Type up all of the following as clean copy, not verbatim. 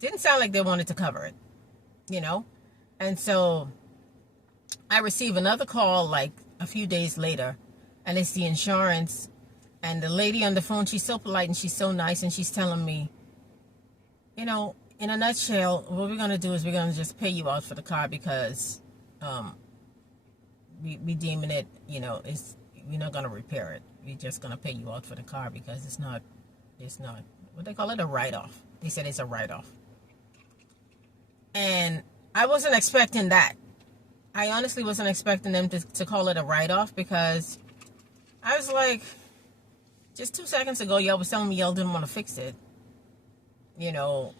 Didn't sound like they wanted to cover it, you know? And so I receive another call like a few days later, and it's the insurance. And the lady on the phone, she's so polite and she's so nice, and she's telling me, you know, in a nutshell, what we're going to do is we're going to just pay you out for the car because we deeming it, you know, we're not going to repair it. We're just going to pay you out for the car because it's not, what they call it, a write-off. They said it's a write-off. And I wasn't expecting that. I honestly wasn't expecting them to call it a write-off, because I was like, just 2 seconds ago, y'all was telling me y'all didn't want to fix it, you know,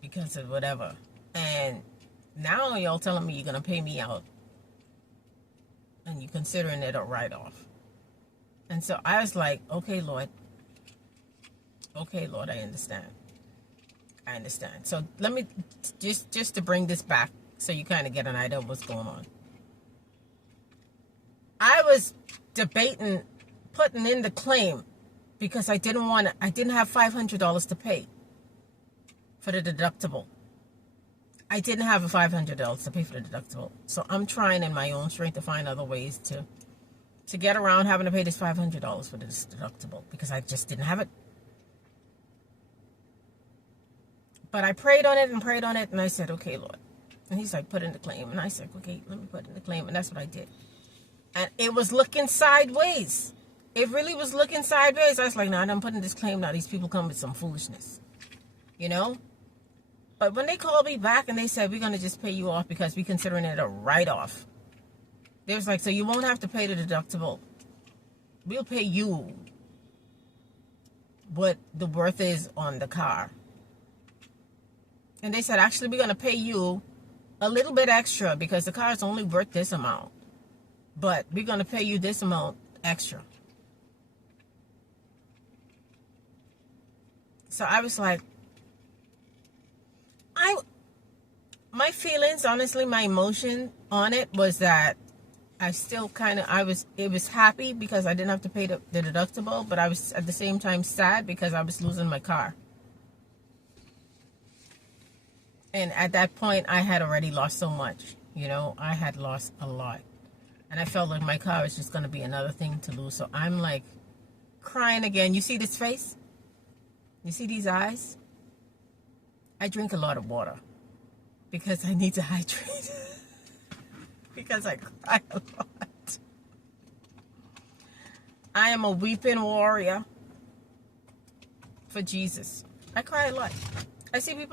because of whatever. And now y'all telling me you're going to pay me out, and you're considering it a write-off. And so I was like, okay, Lord, I understand. So let me, just to bring this back so you kind of get an idea of what's going on. I was debating putting in the claim because I didn't have $500 to pay for the deductible. I didn't have $500 to pay for the deductible. So I'm trying in my own strength to find other ways to get around having to pay this $500 for this deductible, because I just didn't have it. But I prayed on it, and I said, okay, Lord. And he's like, put in the claim. And I said, okay, let me put in the claim. And that's what I did. And it was looking sideways. It really was looking sideways. I was like, no, I'm putting this claim now. These people come with some foolishness, you know? But when they called me back and they said, we're going to just pay you off because we're considering it a write-off. They was like, so you won't have to pay the deductible. We'll pay you what the worth is on the car. And they said, actually, we're going to pay you a little bit extra because the car is only worth this amount. But we're going to pay you this amount extra. So I was like, my feelings, honestly, my emotion on it was that I still it was happy because I didn't have to pay the deductible, but I was at the same time sad because I was losing my car. And at that point, I had already lost so much, you know, I had lost a lot. And I felt like my car was just going to be another thing to lose. So I'm like crying again. You see this face? You see these eyes? I drink a lot of water because I need to hydrate. Because I cry a lot. I am a weeping warrior for Jesus. I cry a lot. I see people